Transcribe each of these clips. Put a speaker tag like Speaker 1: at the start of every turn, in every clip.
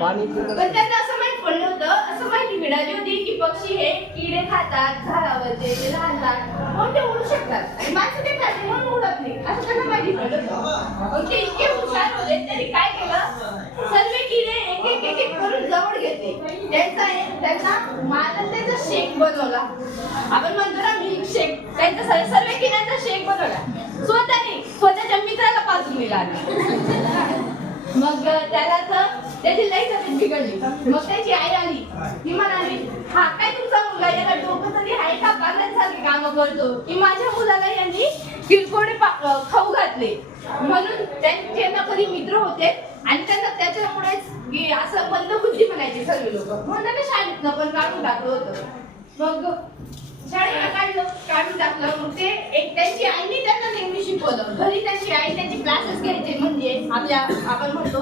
Speaker 1: पाणी
Speaker 2: पण त्यांना असं माहीत पडलं होतं असं माहिती मिळाली होती की पक्षी हे किडे खातात झाडावरचे ते राहतात म्हणून ते उडू शकतात. आणि माणसं ते खाते म्हणून उडत नाही. असं त्यांना माहिती पडलं होतं. मग ते इतके हुशार होते त्यांनी काय केलं? सर्व किडे एक एक एक एक करून जवळ घेतले. त्यांचा त्यांना मला त्याचा शेक बनवला. आपण म्हणतो ना मिल्क शेक त्यांचा सर्व सर्व किड्यांचा शेक बनवला. स्वतःने स्वतःच्या मित्राला पाजून दिला मग त्याला तर त्याची लई तब्येत बिघडली. मग त्याची आई आली. ती म्हणाली हा काय तुमचा मुलगा याला डोकं तरी आहे का? पाण्यासारखे काम करतो. की माझ्या मुलाला यांनी अं, खाऊ घातले. म्हणून त्यांचे ना कधी मित्र होते आणि त्यांना त्याच्यामुळेच असं मंदबुद्धी म्हणायचे सर्व लोक. म्हणून शाळेतनं पण काढून टाकलं होतं. मग काढून मग ते एक त्यांची आईने त्यांना नेहमी शिकवलं. घरी त्यांची आई त्यांचे क्लासेस घ्यायचे म्हणजे आपल्या आपण म्हणतो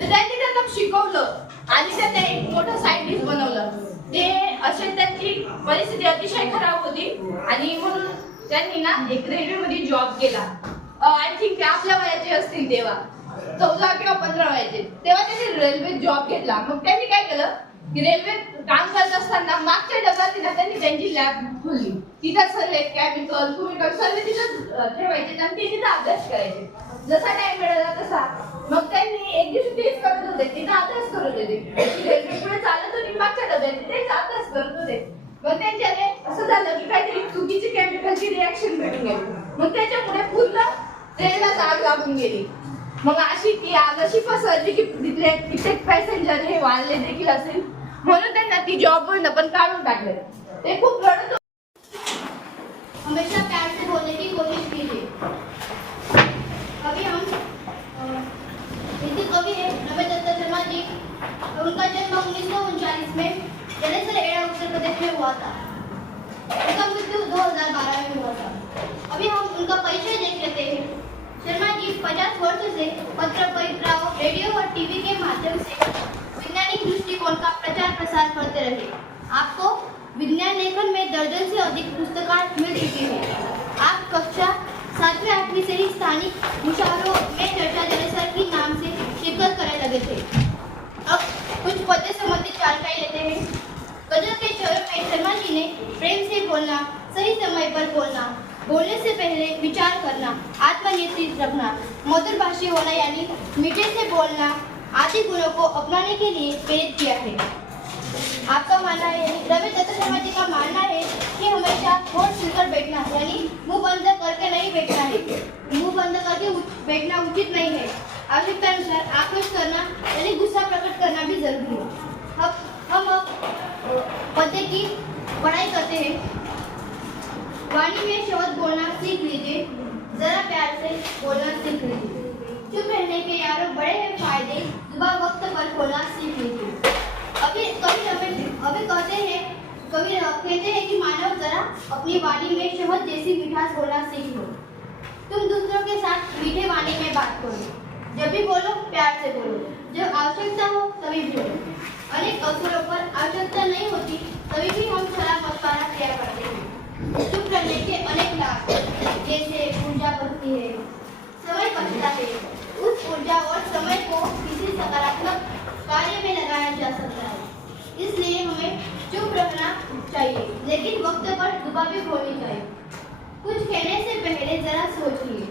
Speaker 2: तर त्यांनी त्यांना शिकवलं. आणि त्यांना एक मोठं सायंटिस्ट बनवलं. ते असे त्यांची परिस्थिती अतिशय खराब होती. आणि म्हणून त्यांनी ना एक रेल्वेमध्ये जॉब केला. आय थिंक ते आपल्या वयाचे असतील तेव्हा. चौदा किंवा पंधरा वयाचे. तेव्हा त्यांनी रेल्वेत जॉब घेतला. मग त्यांनी काय केलं? रेल्वे रेल्वेत काम करत असताना मागच्या डब्यात तिला त्यांनी त्यांची लॅब खोलली. तिथं सर्व केमिकल कुमिकल सर्व तिथं ठेवायचे आणि ते तिथं अभ्यास करायचे. जसा टाइम मिळाला तसा. मग त्यांनी एक दिवशी तेच करत होते तिथं अभ्यास करत होते. रेल्वे पुढे चालत होती मागच्या डब्यात तेच अभ्यास करत होते. मग त्यांच्याने असं झालं की काहीतरी चुकीची केमिकलची रिॲक्शन भेटून गेली. मग त्याच्यामुळे पूर्ण ट्रेनलाच आग लागून गेली. मग अशी ती आग अशी पसरली की तिथले कित्येक पॅसेंजर हे वाढले देखील असेल. म्हणून त्यांना ती जॉब पण काढून टाकले ते खूप रडत
Speaker 3: हमेशा प्यार से बोलने की कोशिश कीजिए। अभी हम हिंदी कवि है रमेश दत्त शर्मा जी उनका जन्म उन्नीस सौ उनचालीस में जलेसर एड़ा उत्तर प्रदेश में हुआ था। उनका मृत्यु 2012 में हुआ था। अभी हम उनका परिचय देख लेते हैं। शर्मा जी 50 वर्ष से पत्र पत्रिकाओं रेडियो और टीवी के माध्यम से प्रसार करते रहे आपको विज्ञान लेखन में दर्जन से अधिक पुस्तकें मिल चुकी है। आप कक्षा सातवीं, आठवीं से ही स्थानिक मुशावरों में चर्चा जलेसर की नाम से शिरकत करने लगे थे। अब कुछ पद संबंधित जानकारी लेते हैं। गज़ल के चरण में शर्मा जी ने प्रेम से बोलना, सही समय पर बोलना, बोलने से पहले विचार करना आत्मनियंत्रित रखना मधुर भाषी होना यानी मीठे से बोलना आदि गुणों को अपनाने के लिए प्रेरित किया है। सिलकर यानी मुंह बंद करके नहीं बैठना है मुंह बंद करके बैठना उचित नहीं है आवश्यकता अनुसार आक्रोश करना यानी गुस्सा प्रकट करना भी जरूरी है अब हम अब पते की पढ़ाई करते हैं. वाणी में शब्द बोलना सीख लीजिए. जरा प्यार से बोलना सीख लीजिए. चुप रहने के यारों बड़े हैं फायदे. जुबा वक्त पर खोलना सीख लीजिए. कवि कहते हैं कि मानव जरा अपनी वाणी में शहद जैसी मिठास बोलना सीख लो तुम दूसरों के साथ मीठे वाणी में बात करो। जब भी बोलो, प्यार से बोलो। जब आवश्यकता हो, तभी बोलो। अनेक अवसरों पर आवश्यकता नहीं होती, तभी भी हम शराब मशवरा किया करते हैं। चुप रहने के अनेक लाभ जैसे ऊर्जा बढ़ती है, समय बचता है। उस ऊर्जा और चाहिए। लेकिन वक्त पर दुबा भी होनी चाहिए। कुछ कहने से पहले जरा सोचिए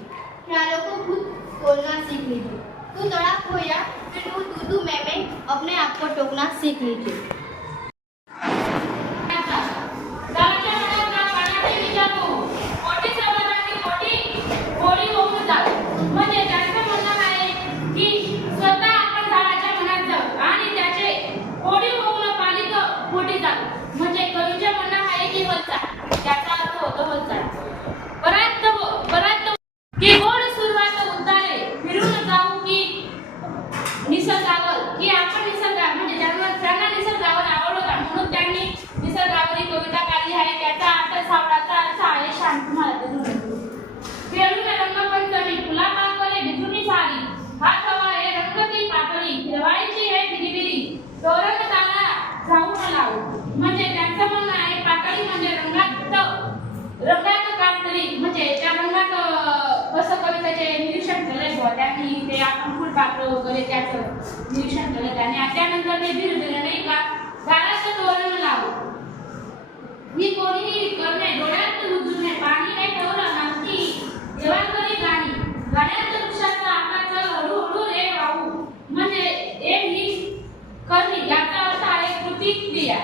Speaker 3: ख्यालों को खुद बोलना सीख लीजिए। तू तड़ाक हो या फिर तू तू तू मैं मैं अपने आप को टोकना सीख लीजिए।
Speaker 4: त्यांनी ते आपण फुलपाखरं वगैरे त्याचं निरीक्षण करत आणि त्यानंतर ते फिरलेलं नाही का झाडाचं तोरण लावलं मी कोणीही कर नाही डोळ्यात रुजू नाही पाणी नाही ठेवलं ना ती देवांकडे गाणी गाण्यात वृक्षाचा आकाराचा हळूहळू रे वाहू. म्हणजे ए ही करणी याचा अर्थ आहे कृती क्रिया